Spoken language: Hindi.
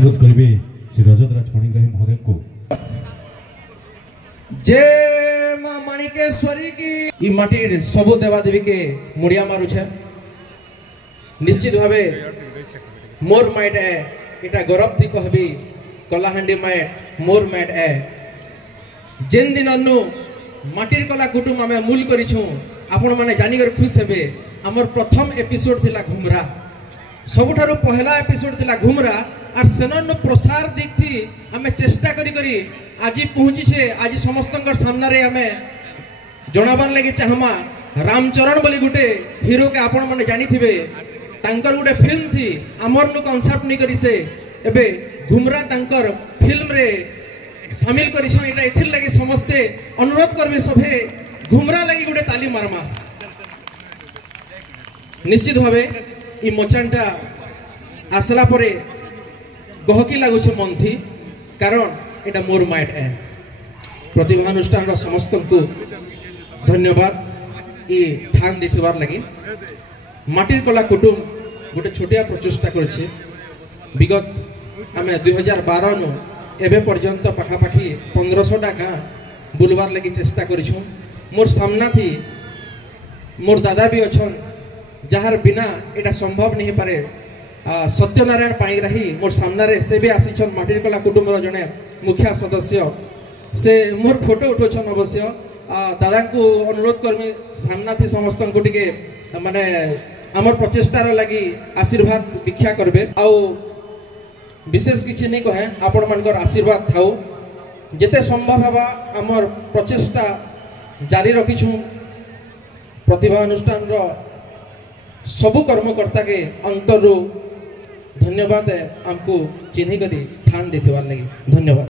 अनुरोध करेंगे श्री रजत राज पाणिग्राही महोदय को। जय मां माणिकेश्वरी की। ई माटी सबु देवादेवी के मुड़िया मारुछे। निश्चित भावे मोर माइट है इटा गौरव थी कहबी कलाहांडी माइट मोर माइट है। जेन दिन अनु माटीर कला कुटुम आमे मूल करिछु आपण माने जानि कर खुश हेबे। हमर प्रथम एपिसोड थिला घुमरा, सबुठारु पहला एपिसोड थिला घुमरा और सेनन प्रसार दिख थी आमे चेष्टा करी करी आज पहुंची छे। आज समस्तंकर सामना रे आमे जणाबार लगे चाहमा रामचरण बोली गुटे हीरो के आपण माने जानि थिबे। तांकर गुटे फिल्म थी अमर नु कांसेप्ट नि करी से एबे घुमरा तांकर फिल्म रे शामिल करिछन। एटा एथिर लगे समस्ते अनुरोध करबे सभे घुमरा लगी गुटे ताली मारमा। निश्चित भावे ई मचानटा आसला परे गहकी लागुछे मन थी, कारण एटा मोर माइट है। प्रतिभा अनुष्ठान रो समस्त को धन्यवाद ई ठान दिथिबार लगी। माटीर कला कुटुम गोटे छोटिया प्रचेष्टा करछे। विगत आमे 2012 नु एबे पर्यंत पाखापाखी 1500टा गाँ बुलवार लगी चेष्टा करिछु। मोर सामना थी मोर दादा भी अछन जहार बिना एटा संभव नहीं पारे। सत्यनारायण पाणिग्राही मोर सामना रे से भी आसीछन माटीर कला कुटुंब रो जने मुखिया सदस्य। से मोर फोटो उठोछन अवश्य। दादा को अनुरोध करमी सामना थी समस्त को टिके माने हमर प्रचेष्टार लगी आशीर्वाद भिक्षा करबे। आउ विशेष किछि नहीं कहे आपण मानकर आशीर्वाद थाउ। जेते संभव हवा हमर प्रचेष्टा जारी रखिछु। प्रतिभा अनुष्ठान रो सबु कर्मकर्ता के अंतरु धन्यवाद है हमको चिन्ही करी ठान देथिबार लगी। धन्यवाद।